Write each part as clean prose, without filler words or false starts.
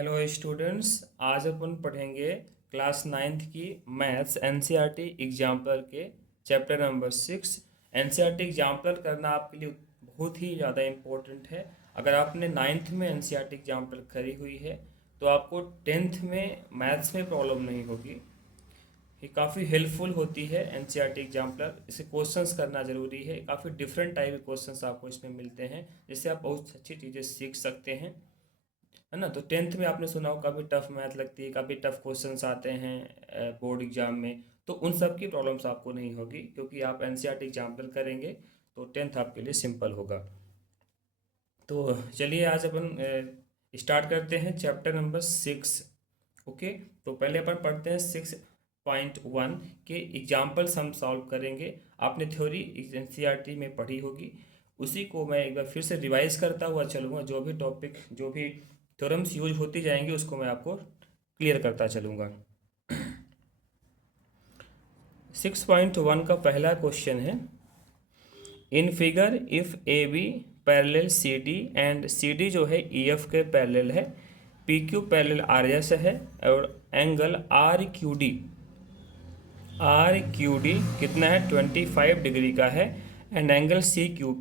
Hello students. आज अपन पढ़ेंगे class ninth की मैथ्स एनसीईआरटी एग्जाम्पलर के चैप्टर नंबर 6। एनसीईआरटी एग्जाम्पलर करना आपके लिए बहुत ही ज़्यादा इम्पोर्टेंट है। अगर आपने नाइन्थ में एनसीईआरटी एग्जाम्पलर करी हुई है तो आपको टेंथ में मैथ्स में प्रॉब्लम नहीं होगी। ये काफ़ी हेल्पफुल होती है एनसीईआरटी एग्जाम्पलर। इसे क्वेश्चंस करना ज़रूरी है। काफ़ी डिफरेंट टाइप के क्वेश्चंस आपको इसमें मिलते हैं जिससे आप बहुत अच्छी चीज़ें सीख सकते हैं, है ना। तो टेंथ में आपने सुना हो काफ़ी टफ मैथ लगती है, काफ़ी टफ क्वेश्चंस आते हैं बोर्ड एग्जाम में। तो उन सब की प्रॉब्लम्स आपको नहीं होगी क्योंकि आप एनसीईआरटी एग्जाम्पल करेंगे तो टेंथ आपके लिए सिंपल होगा। तो चलिए आज अपन स्टार्ट करते हैं चैप्टर नंबर 6। ओके, तो पहले अपन पढ़ते हैं 6.1 के एग्जाम्पल्स हम सॉल्व करेंगे। आपने थ्योरी एनसीईआरटी में पढ़ी होगी, उसी को मैं एक बार फिर से रिवाइज करता हुआ चलूँगा। जो भी टॉपिक, जो भी थ्योरम्स यूज होती जाएंगी उसको मैं आपको क्लियर करता चलूँगा। 6.1 का पहला क्वेश्चन है, in figure if A B parallel C D and C D जो है ई एफ के पैरेलल है, P Q parallel R S है और एंगल आर क्यू डी कितना है 25 डिग्री का है, and angle C Q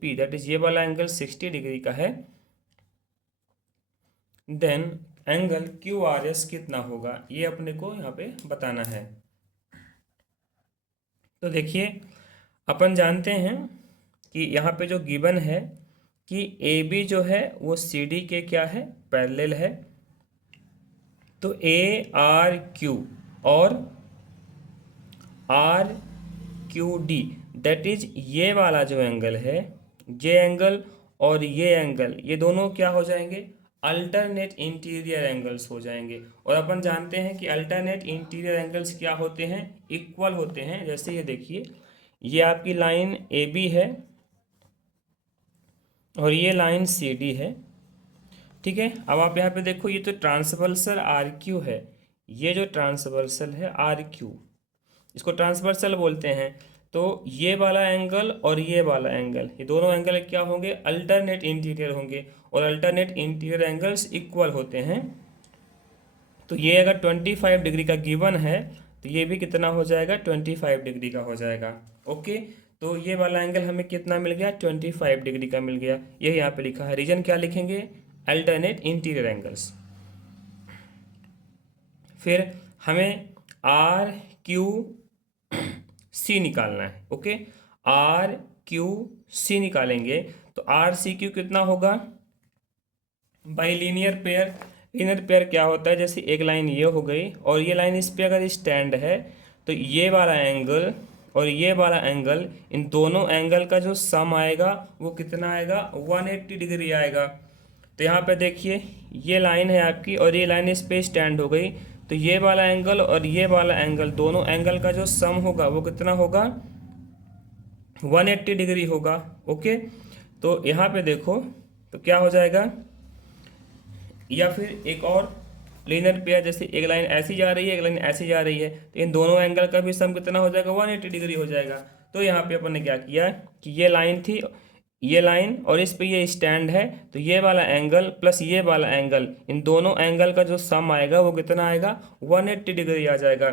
P that is ये वाला एंगल 60 डिग्री का है, then angle Q R S कितना होगा, ये अपने को यहाँ पे बताना है। तो देखिए, अपन जानते हैं कि यहाँ पे जो गिवन है कि ए बी जो है वो सी डी के क्या है, पैरेलल है। तो ए आर क्यू और R Q D that is ये वाला जो एंगल है, ये एंगल और ये एंगल, ये दोनों क्या हो जाएंगे, अल्टरनेट इंटीरियर एंगल्स हो जाएंगे। और अपन जानते हैं कि अल्टरनेट इंटीरियर एंगल्स क्या होते हैं, इक्वल होते हैं। जैसे ये देखिए, ये आपकी लाइन ए बी है और ये लाइन सी डी है, ठीक है। अब आप यहाँ पे देखो, ये तो ट्रांसवर्सल आर क्यू है, ये जो ट्रांसवर्सल है आर क्यू, इसको ट्रांसवर्सल बोलते हैं। तो ये वाला एंगल और ये वाला एंगल, ये दोनों एंगल क्या होंगे, अल्टरनेट इंटीरियर होंगे, और अल्टरनेट इंटीरियर एंगल्स इक्वल होते हैं। तो ये अगर 25 डिग्री का गिवन है तो ये भी कितना हो जाएगा, 25 डिग्री का हो जाएगा। ओके, तो ये वाला एंगल हमें कितना मिल गया, 25 डिग्री का मिल गया। ये यहाँ पे लिखा है, रीजन क्या लिखेंगे, अल्टरनेट इंटीरियर एंगल्स। फिर हमें आर क्यू सी निकालना है। ओके, आर क्यू सी निकालेंगे तो आर सी क्यू कितना होगा, by linear pair. Linear pair क्या होता है, जैसे एक लाइन ये हो गई और ये लाइन इस पे अगर स्टैंड है तो ये वाला एंगल और ये वाला एंगल, इन दोनों एंगल का जो सम आएगा वो कितना आएगा, 180 डिग्री आएगा। तो यहाँ पे देखिए, ये लाइन है आपकी और ये लाइन इस पे स्टैंड हो गई, तो ये वाला एंगल और ये वाला एंगल, दोनों एंगल का जो सम होगा वो कितना होगा, 180 डिग्री होगा। ओके, तो यहाँ पे देखो तो क्या हो जाएगा, या फिर एक और लीनियर पेयर, जैसे एक लाइन ऐसी जा रही है एक लाइन ऐसी जा रही है, तो इन दोनों एंगल का भी सम कितना हो जाएगा, 180 डिग्री हो जाएगा। तो यहाँ पे अपन ने क्या किया कि ये लाइन थी, ये लाइन और इस पे ये स्टैंड है, तो ये वाला एंगल प्लस ये वाला एंगल, इन दोनों एंगल का जो सम आएगा वो कितना आएगा, 180 डिग्री आ जाएगा।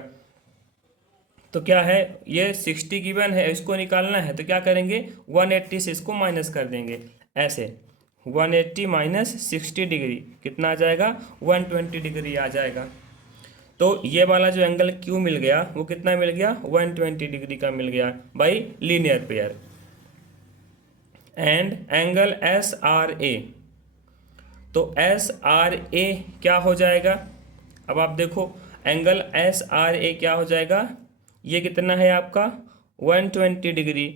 तो क्या है, ये 60 गिवन है, इसको निकालना है तो क्या करेंगे, 180 से इसको माइनस कर देंगे, ऐसे 180 माइनस 60 डिग्री कितना आ जाएगा, 120 डिग्री आ जाएगा। तो ये वाला जो एंगल क्यू मिल गया वो कितना मिल गया, 120 डिग्री का मिल गया by linear pair. And angle S R A, तो एस आर ए क्या हो जाएगा, अब आप देखो एंगल एस आर ए क्या हो जाएगा, ये कितना है आपका 120 डिग्री।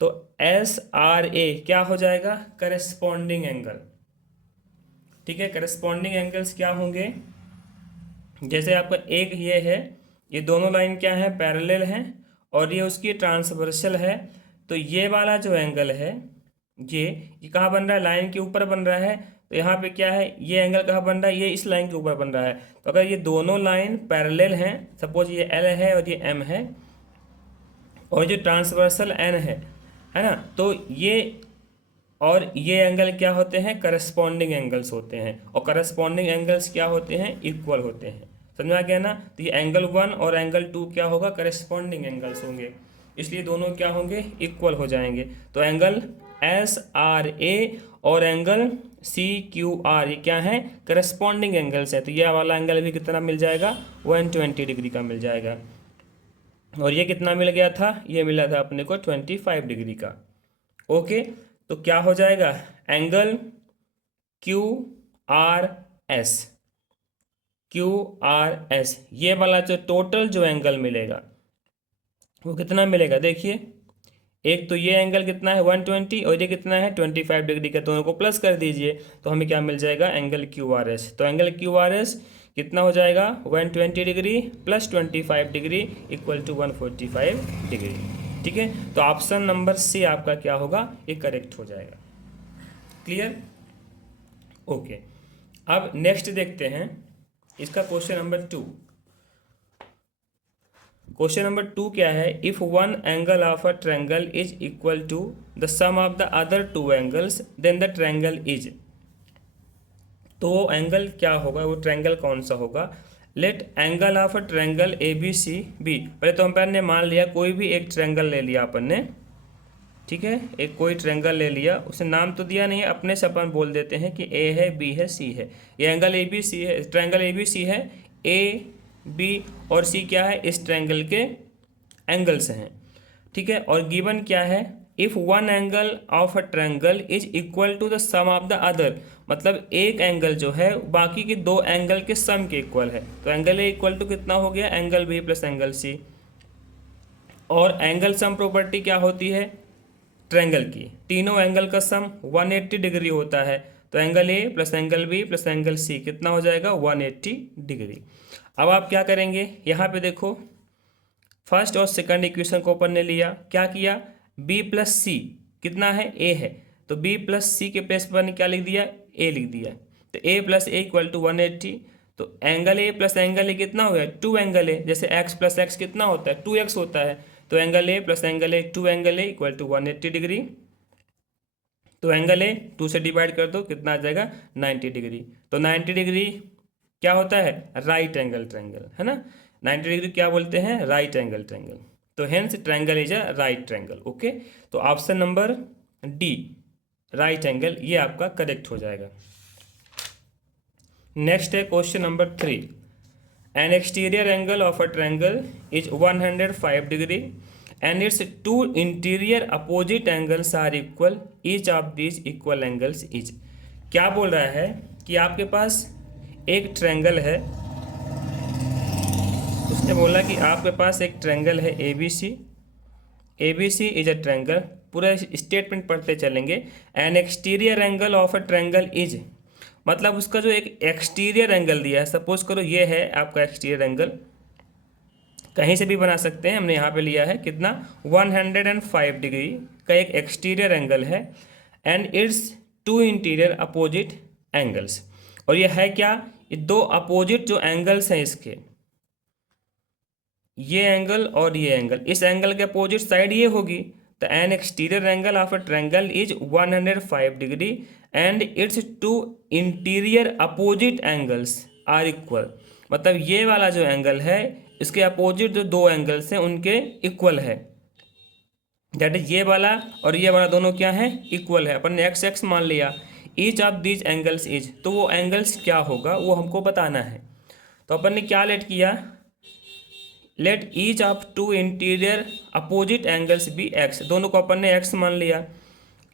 तो एस आर ए क्या हो जाएगा, करेस्पॉन्डिंग एंगल। ठीक है, करेस्पॉन्डिंग एंगल्स क्या होंगे, जैसे आपका एक ये है, ये दोनों लाइन क्या है, पैरेलल हैं और ये उसकी ट्रांसवर्सल है। तो ये वाला जो एंगल है, ये कहाँ बन रहा है, लाइन के ऊपर बन रहा है। तो यहाँ पे क्या है, ये एंगल कहाँ बन रहा है, ये इस लाइन के ऊपर बन रहा है। तो अगर ये दोनों लाइन पैरेलल हैं, सपोज ये एल है और ये एम है और जो ट्रांसवर्सल एन है ना, तो ये और ये एंगल क्या होते हैं, करस्पॉन्डिंग एंगल्स होते हैं, और करस्पॉन्डिंग एंगल्स क्या होते हैं, इक्वल होते हैं। समझ में आ गया ना। तो ये एंगल 1 और एंगल 2 क्या होगा, करस्पॉन्डिंग एंगल्स होंगे, इसलिए दोनों क्या होंगे, इक्वल हो जाएंगे। तो एंगल SRA और एंगल CQR ये क्या है, करस्पॉन्डिंग एंगल्स है। तो ये वाला एंगल भी कितना मिल जाएगा, 120 डिग्री का मिल जाएगा। और ये कितना मिल गया था, ये मिला था अपने को 25 डिग्री का। ओके, तो क्या हो जाएगा, एंगल QRS, QRS ये वाला जो टोटल जो एंगल मिलेगा वो कितना मिलेगा, देखिए एक तो ये एंगल कितना है 120 और ये कितना है 25 डिग्री का, दोनों को प्लस कर दीजिए तो हमें क्या मिल जाएगा, एंगल QRS। तो एंगल QRS कितना हो जाएगा, 120 degree plus 25 degree equal to 145 degree. ठीक है, तो ऑप्शन नंबर C आपका क्या होगा, ये करेक्ट हो जाएगा। Clear, okay. अब नेक्स्ट देखते हैं इसका क्वेश्चन नंबर 2। क्वेश्चन नंबर 2 क्या है, if one angle of a triangle is equal to the sum of the other two angles then the triangle is. तो वो एंगल क्या होगा, वो ट्रायंगल कौन सा होगा। Let angle of a triangle ABCB। पहले तो अपन ने मान लिया कोई भी एक ट्रायंगल ले लिया अपन ने, ठीक है, एक कोई ट्रायंगल ले लिया, उसे नाम तो दिया नहीं है, अपने से अपन बोल देते हैं कि A है, B है, C है। ये एंगल ABC है, ट्रायंगल ABC है, A B और C क्या है, इस ट्रायंगल के एंगल्स हैं। ठीक है, और गिवन क्या है, if one angle of a triangle is equal to the sum of the other. मतलब एक एंगल जो है बाकी के दो एंगल के सम के इक्वल है। तो एंगल A इक्वल टू कितना हो गया, angle B plus angle C। और एंगल सम प्रॉपर्टी क्या होती है, ट्रायंगल की तीनों एंगल का सम 180 डिग्री होता है। तो angle A plus angle B plus angle C कितना हो जाएगा, 180 डिग्री। अब आप क्या करेंगे, यहाँ पे देखो फर्स्ट और सेकंड इक्वेशन को अपन ने लिया, क्या किया, B प्लस C कितना है, A है, तो B प्लस C के प्लेस पर क्या लिख दिया, A लिख दिया। तो A plus A equal to 180। तो angle A plus angle A कितना हो गया, 2 एंगल A, जैसे x प्लस एक्स कितना होता है, 2x होता है। तो angle A plus angle A 2 angle A equal to 180 degree. तो एंगल A 2 से डिवाइड कर दो, कितना आ जाएगा, 90 डिग्री। तो 90 डिग्री क्या होता है, राइट एंगल ट्रायंगल, है ना। 90 डिग्री क्या बोलते हैं, राइट एंगल ट्रायंगल। तो hence triangle is a right triangle. Okay, तो option number D right angle ये आपका करेक्ट हो जाएगा। नेक्स्ट है question number 3। An exterior angle of a triangle is 105 degree and its two interior opposite angles are equal, each of these equal angles is. क्या बोल रहा है कि आपके पास एक ट्रायंगल है, उसने बोला कि आपके पास एक ट्रायंगल है ABC, ABC is a triangle, पूरा स्टेटमेंट पढ़ते चलेंगे। N exterior angle of a triangle is, मतलब उसका जो एक एक्सटीरियर एंगल दिया है, सपोज करो ये है आपका एक्सटीरियर एंगल, कहीं से भी बना सकते हैं, हमने यहाँ पे लिया है कितना, 105 डिग्री का एक एक्सटीरियर एंगल है and its two interior opposite angles. और ये है क्या, ये दो अपोजिट जो एंगल्स हैं इसके, ये एंगल और ये एंगल, इस एंगल के अपोजिट साइड ये होगी। तो an exterior angle of a triangle is 105 degree and its two interior opposite angles are equal. मतलब ये वाला जो एंगल है इसके अपोजिट जो दो एंगल्स हैं उनके इक्वल है, दैट इज ये वाला और ये वाला दोनों क्या है, इक्वल है। अपन ने एक्स एक्स मान लिया, each of these angles is, तो वो एंगल्स क्या होगा वो हमको बताना है। तो अपन ने क्या लेट किया, let each of two interior opposite angles be x, दोनों को अपन ने एक्स मान लिया।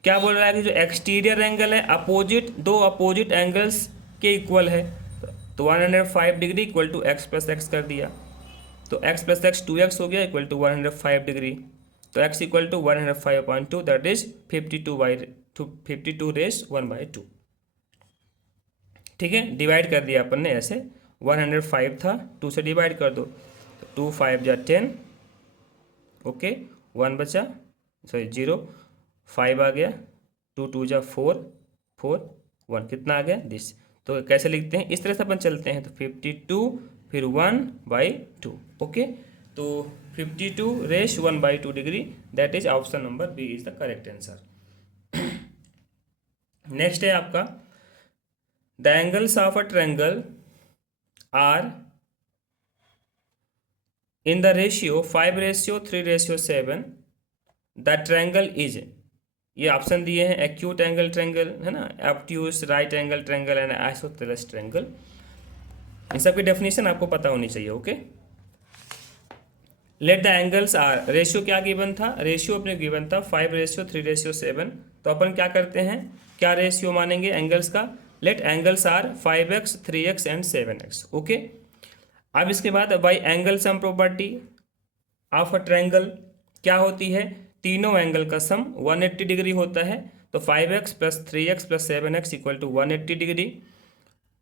क्या बोल रहा है कि जो एक्सटीरियर एंगल है अपोजिट दो अपोजिट एंगल्स के इक्वल है, तो 105 degree equal to x plus x कर दिया। तो x प्लस एक्स 2x हो गया इक्वल टू 105 डिग्री। तो x equal to 105/2 that is 52 रेस 1/2। ठीक है, डिवाइड कर दिया अपन ने ऐसे, 105 था, 2 से डिवाइड कर दो, तो 2 5 जा 10, ओके, 1 बचा, सॉरी 0, 5 आ गया, 2 2 जा 4, 4 1 कितना आ गया, दिस। तो कैसे लिखते हैं, इस तरह से अपन चलते हैं। तो 52 फिर 1/2, ओके। तो 52 रेस 1/2 degree, that is option number B is the correct answer. Next है आपका the angles of a triangle are in the ratio 5:3:7 the triangle is, ये ऑप्शन दिए हैं एक्यूट एंगल ट्रायंगल है ना, obtuse, right angle triangle and isosceles triangle. इन सब की डेफिनेशन आपको पता होनी चाहिए। Okay, let the angles are, ratio क्या गिवन था, रेशियो अपने गिवन था 5:3:7। तो अपन क्या करते हैं, क्या रेशियो मानेंगे एंगल्स का, let angles are 5x 3x and 7x। Okay, अब इसके बाद by angle sum property of a triangle क्या होती है, तीनों एंगल का सम 180 डिग्री होता है। तो 5x + 3x + 7x = 180 degree,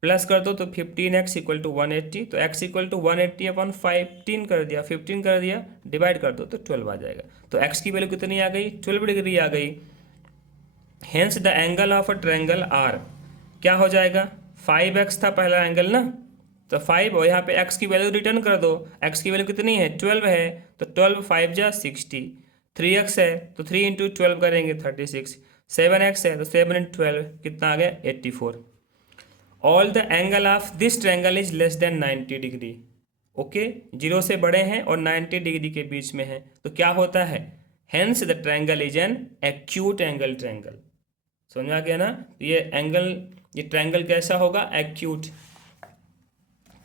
plus कर दो तो 15x = 180, तो x = 180 अपन 15 कर दिया, 15 कर दिया, डिवाइड कर दो तो 12 आ जाएगा। तो x की वैल्यू कितनी आ गई, 12 डिग्री आ गई। Hence the angle of a triangle are क्या हो जाएगा, 5x था पहला एंगल ना, तो 5 और यहाँ पे x की वैल्यू रिटर्न कर दो, x की वैल्यू कितनी है 12 है, तो 12 5 जा 60, 3x है तो 3 × 12 करेंगे 36, 7x है तो 7 × 12 कितना आ गया 84। All the angle of this triangle is less than 90 degree. Okay, 0 से बड़े हैं और 90 डिग्री के बीच में है, तो क्या होता है, hence the triangle is an acute angle triangle. समझ में आ गया ना, तो ये एंगल, ये ट्रायंगल कैसा होगा, एक्यूट।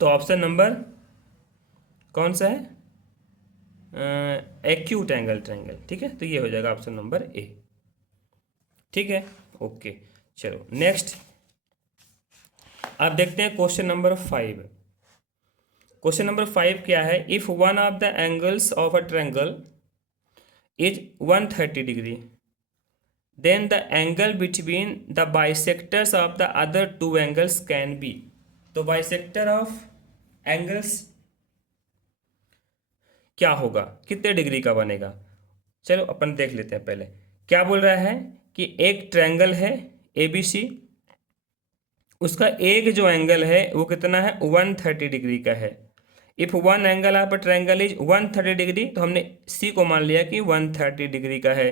तो ऑप्शन नंबर कौन सा है, एक्यूट एंगल ट्रायंगल। ठीक है, तो ये हो जाएगा ऑप्शन नंबर ए। ठीक है, ओके, चलो नेक्स्ट आप देखते हैं क्वेश्चन नंबर 5। क्वेश्चन नंबर 5 क्या है, if one of the angles of a triangle is 130 degree then the angle between the bisectors of the other two angles can be. तो bisector of angles क्या होगा, कितने degree का बनेगा, चलो अपन देख लेते हैं। पहले क्या बोल रहा है कि एक ट्रायंगल है ABC, उसका एक जो एंगल है वो कितना है 130 डिग्री का है। If one angle of a triangle is 130 degree, तो हमने C को मान लिया कि 130 डिग्री का है।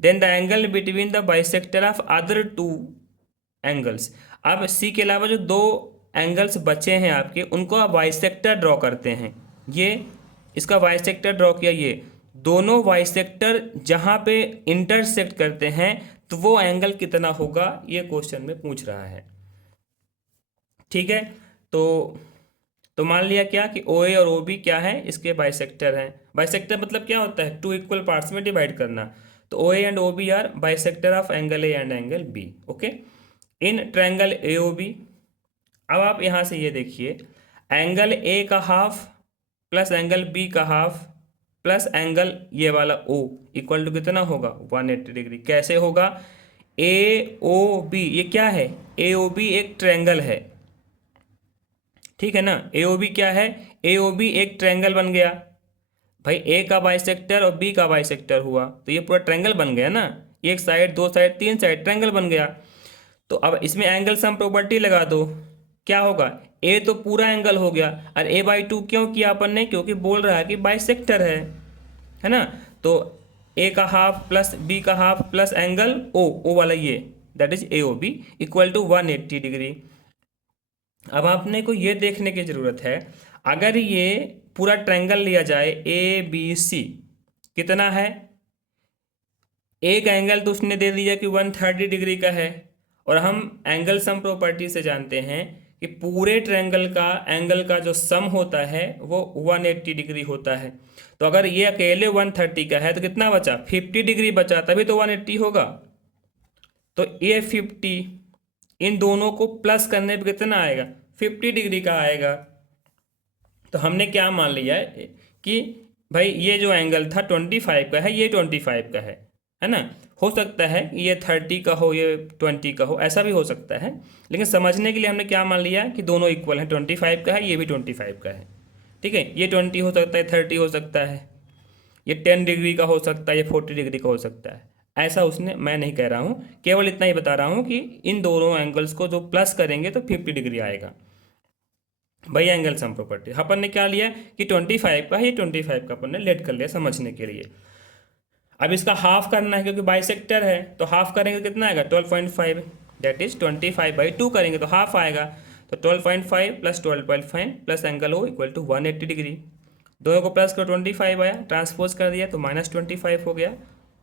Then the angle between the bisector of other two angles, अब C के अलावा जो दो एंगल्स बचे हैं आपके, उनको आप बाइसेक्टर ड्रॉ करते हैं। ये इसका बाइसेक्टर ड्रॉ किया, ये दोनों बाइसेक्टर जहाँ पे इंटरसेक्ट करते हैं तो वो एंगल कितना होगा, ये क्वेश्चन में पूछ रहा है। ठीक है, तो मान लिया क्या कि OA और OB क्या है, इसके बाइसेक्टर हैं। बाइसेक्टर मतलब क्या होता है, टू इक्वल पार्ट्स में डिवाइड करना। तो OA and OB are bisector of angle A and angle B। Okay, in triangle AOB, अब आप यहाँ से ये देखिए, एंगल A का हाफ प्लस एंगल B का हाफ प्लस एंगल ये वाला O इक्वल टू कितना होगा 180 डिग्री। कैसे होगा, AOB ये क्या है, AOB एक ट्रायंगल है। ठीक है ना, AOB क्या है, AOB एक ट्रायंगल बन गया भाई, A का बाइसेक्टर और B का बाइसेक्टर हुआ तो ये पूरा ट्रायंगल बन गया ना, एक साइड, दो साइड, तीन साइड, ट्रायंगल बन गया। तो अब इसमें एंगल सम प्रॉपर्टी लगा दो, क्या होगा, A तो पूरा एंगल हो गया, और A/2 क्यों किया अपन ने, क्योंकि बोल रहा है कि बाइसेक्टर है ना। तो A का हाफ प्लस B का हाफ प्लस एंगल O वाला ये, that is AOB equal to 180 degree. अब आपने को ये देखने की ज़रूरत है, अगर ये पूरा ट्रायंगल लिया जाए ABC, कितना है, एक एंगल तो उसने दे दिया कि 130 डिग्री का है, और हम एंगल सम प्रॉपर्टी से जानते हैं कि पूरे ट्रायंगल का एंगल का जो सम होता है वो 180 डिग्री होता है। तो अगर ये अकेले 130 का है तो कितना बचा, 50 डिग्री बचा, तभी तो 180 होगा। तो ये 50 इन दोनों को प्लस करने पे कितना आएगा, 50 डिग्री का आएगा। तो हमने क्या मान लिया है कि भाई ये जो एंगल था 25 का है, ये 25 का है ना। हो सकता है ये 30 का हो, ये 20 का हो, ऐसा भी हो सकता है, लेकिन समझने के लिए हमने क्या मान लिया कि दोनों इक्वल हैं, 25 का है, ये भी 25 का है। ठीक है, ये 20 हो सकता है, 30 हो सकता है, ये 10 डिग्री का हो सकता है, ये 40 डिग्री का हो सकता है। ऐसा उसने, मैं नहीं कह रहा हूँ, केवल इतना ही बता रहा हूँ कि इन दोनों एंगल्स को जो प्लस करेंगे तो 50 डिग्री आएगा भाई एंगल सम प्रॉपर्टी। अपन ने क्या लिया कि 25 का है, ये 25 का अपन ने लेट कर लिया समझने के लिए। अब इसका हाफ करना है क्योंकि बाइसेक्टर है, तो हाफ करेंगे कितना आएगा 12.5। दैट इज 25/2 करेंगे तो हाफ आएगा, तो 12.5 plus 12.5 plus angle O equal to 180 degree. दोनों को प्लस करो 25 आया, ट्रांसपोज कर दिया तो -25 हो गया,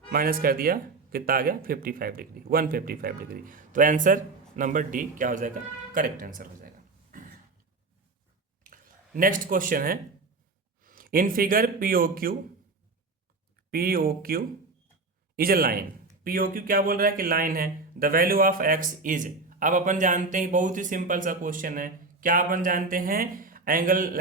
माइनस कर दिया कितना आ गया 55 डिग्री, 155 डिग्री। तो आंसर नंबर डी क्या हो जाएगा, करेक्ट आंसर हो जाएगा। नेक्स्ट क्वेश्चन है, in figure POQ is a line. POQ क्या बोल रहा है कि लाइन है, the value of x is. अब अपन जानते हैं, बहुत ही सिंपल सा क्वेश्चन है, क्या अपन जानते हैं, एंगल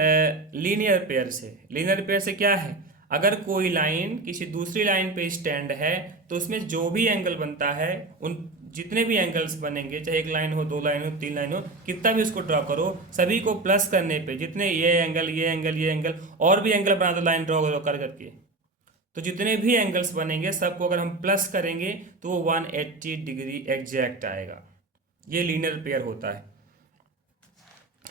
लीनियर पेयर से। लीनियर पेयर से क्या है, अगर कोई लाइन किसी दूसरी लाइन पे स्टैंड है तो उसमें जो भी एंगल बनता है, उन जितने भी एंगल्स बनेंगे, चाहे एक लाइन हो, 2 लाइन हो, 3 लाइन हो, कितना भी उसको ड्रॉ करो, सभी को प्लस करने पे जितने ये एंगल, ये एंगल, ये एंगल, और भी एंगल बना दो लाइन ड्रॉ कर करके, तो जितने भी एंगल्स बनेंगे सबको अगर हम प्लस करेंगे तो वो 180 डिग्री एग्जैक्ट आएगा। ये लीनियर पेयर होता है,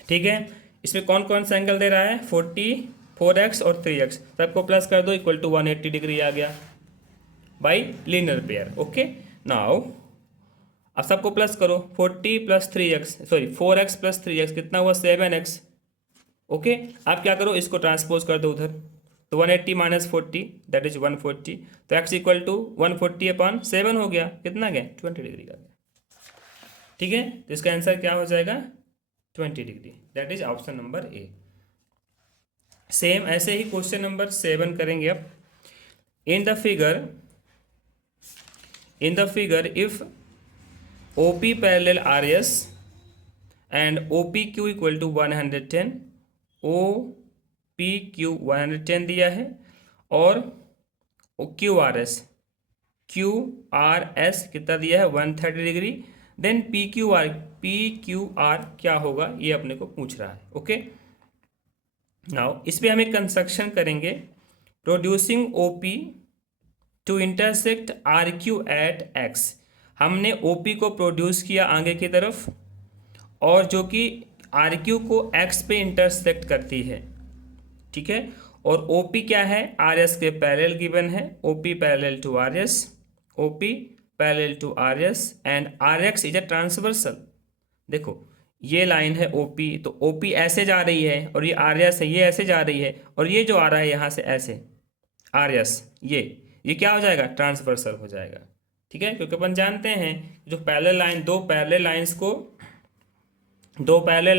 ठीक है। इसमें कौन कौन सा एंगल दे रहा है, 40, 4x और 3x, सबको प्लस कर दो इक्वल टू 180 डिग्री आ गया by linear pair. Okay, now अब सबको प्लस करो, 40 plus 3x, sorry 4x plus 3x कितना हुआ, 7x। ओके, आप क्या करो, इसको ट्रांसपोज कर दो उधर, तो 180 माइनस 40 दैट इज 140, तो x इक्वल टू 140/7 हो गया, कितना गया 20 डिग्री का गया, ठीक है। तो इसका आंसर क्या हो जाएगा 20 degree, that is option number A. Same ऐसे ही क्वेश्चन नंबर 7 करेंगे अब। In the figure if OP parallel RS and OPQ equal to 110, OPQ 110 दिया है और QRS कितना दिया है 130 डिग्री, देन PQR क्या होगा ये अपने को पूछ रहा है। ओके, नाउ इस पर हम एक कंस्ट्रक्शन करेंगे, producing OP to intersect RQ at X। हमने OP को प्रोड्यूस किया आगे की तरफ, और जो कि RQ को X पे इंटरसेक्ट करती है, ठीक है। और OP क्या है, RS के पैरेलल गिवन है, OP parallel to RS, OP parallel to RS and RX is a transversal. देखो ये लाइन है OP, तो OP ऐसे जा रही है और ये RS है, ये ऐसे जा रही है, और ये जो आ रहा है यहाँ से ऐसे RS, ये क्या हो जाएगा, ट्रांसवर्सल हो जाएगा, ठीक है। क्योंकि अपन जानते हैं जो पैरेलल लाइन, दो पैरेलल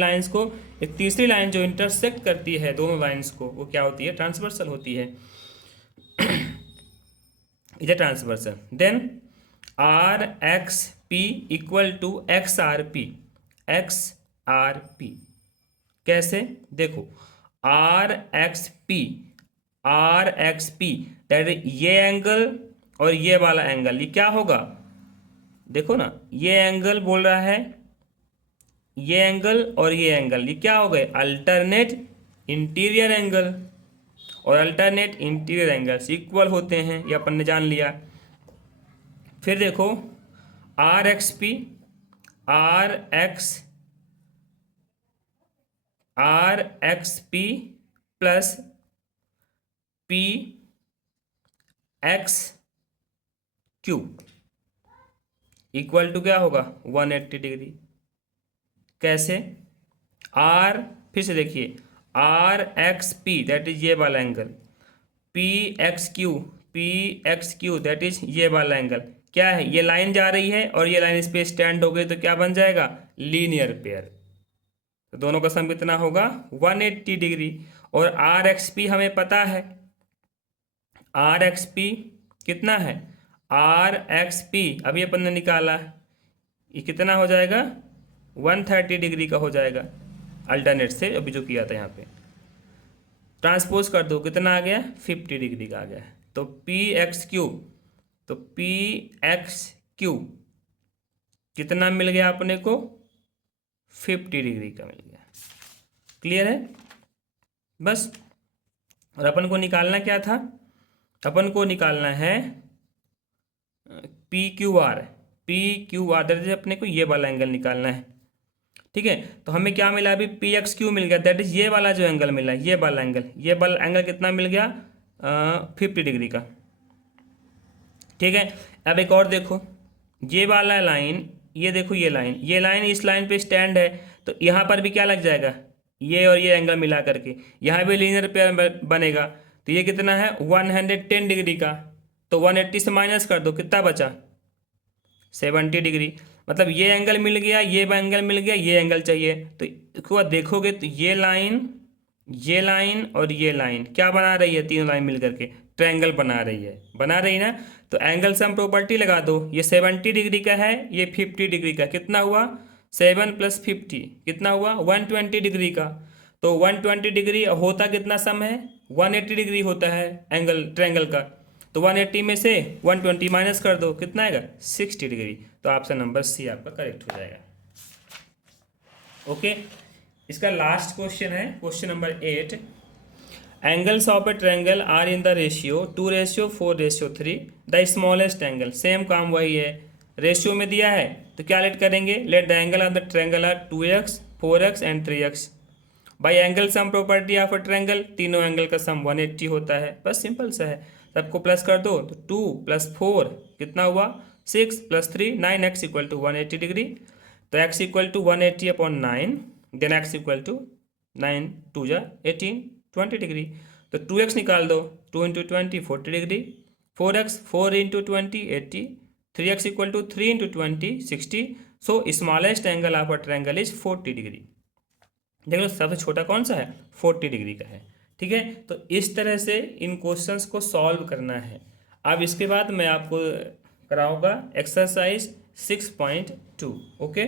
लाइंस को एक तीसरी लाइन जो इंटरसेक्ट करती है दोनों लाइंस को, वो क्या होती है, ट्रांसवर्सल होती है, is a transversal. Then RXP equal to XRP, कैसे, देखो RXP दैट ये एंगल और ये वाला एंगल, ये क्या होगा, देखो ना, ये एंगल बोल रहा है, ये एंगल और ये एंगल, ये क्या हो गए, अल्टरनेट इंटीरियर एंगल, और अल्टरनेट इंटीरियर एंगल्स इक्वल होते हैं, ये अपन ने जान लिया। फिर देखो RXP plus PXQ equal to क्या होगा 180 डिग्री। कैसे, फिर से देखिए RXP दैट इज ये वाला एंगल, PXQ दैट इज ये वाला एंगल, क्या है, ये लाइन जा रही है और ये लाइन इस पे स्टैंड हो गई, तो क्या बन जाएगा, लीनियर पेयर। तो दोनों का सम कितना होगा 180 डिग्री। और RXP हमें पता है, RXP कितना है, RXP अभी अपन ने निकाला, ये कितना हो जाएगा 130 डिग्री का हो जाएगा, अल्टरनेट से अभी जो किया था यहाँ पे, ट्रांसपोज कर दो कितना आ गया 50 डिग्री का आ गया। तो PXQ कितना मिल गया अपने को 50 डिग्री का मिल गया। क्लियर है बस। और अपन को निकालना क्या था, अपन को निकालना है PQR दैट इज अपने को ये वाला एंगल निकालना है, ठीक है। तो हमें क्या मिला अभी PXQ मिल गया, दैट इज ये वाला जो एंगल मिला, ये वाला एंगल कितना मिल गया 50 डिग्री का, ठीक है। अब एक और देखो, ये वाला लाइन ये देखो ये लाइन इस लाइन पे स्टैंड है, तो यहाँ पर भी क्या लग जाएगा, ये और ये एंगल मिला करके यहाँ भी लीनियर पेयर बनेगा। तो ये कितना है 110 डिग्री का, तो 180 से माइनस कर दो, कितना बचा 70 डिग्री। मतलब ये एंगल मिल गया, ये एंगल मिल गया, ये एंगल चाहिए। तो इसको बाद देखोगे तो ये लाइन और ये लाइन क्या बना रही है, तीनों लाइन मिल करके ट्रायंगल बना रही है ना। तो एंगल सम प्रॉपर्टी लगा दो, ये 70 डिग्री का है, ये 50 डिग्री का, कितना हुआ 7 + 50 कितना हुआ 120 डिग्री का। तो 120 डिग्री होता कितना सम है 180 डिग्री होता है एंगल ट्रायंगल का। तो 180 में से 120 माइनस कर दो, कितना आएगा 60 डिग्री। तो ऑप्शन नंबर सी आपका करेक्ट हो जाएगा। ओके, इसका लास्ट क्वेश्चन है question number 8। Angles of a triangle are in the ratio 2:4:3, the smallest angle. Same काम वही है, रेशियो में दिया है तो क्या लेट करेंगे, let the angle of the triangle are 2x 4x and 3x by angle sum property of a triangle. तीनों एंगल का सम 180 होता है, बस सिंपल सा है। सबको प्लस कर दो, तो 2 + 4 कितना हुआ 6 + 3 9x = 180 डिग्री। तो x = 180/9, देन x = 9 2 जा 18 20 डिग्री। तो 2x निकाल दो, 2 × 20 40 degree, 4x 4 × 20 80, 3x = 3 × 20 60। So smallest angle of a triangle is 40 degree. देख लो सबसे छोटा कौन सा है 40 डिग्री का है। ठीक है, तो इस तरह से इन क्वेश्चंस को सॉल्व करना है। अब इसके बाद मैं आपको कराऊंगा एक्सरसाइज 6.2। ओके।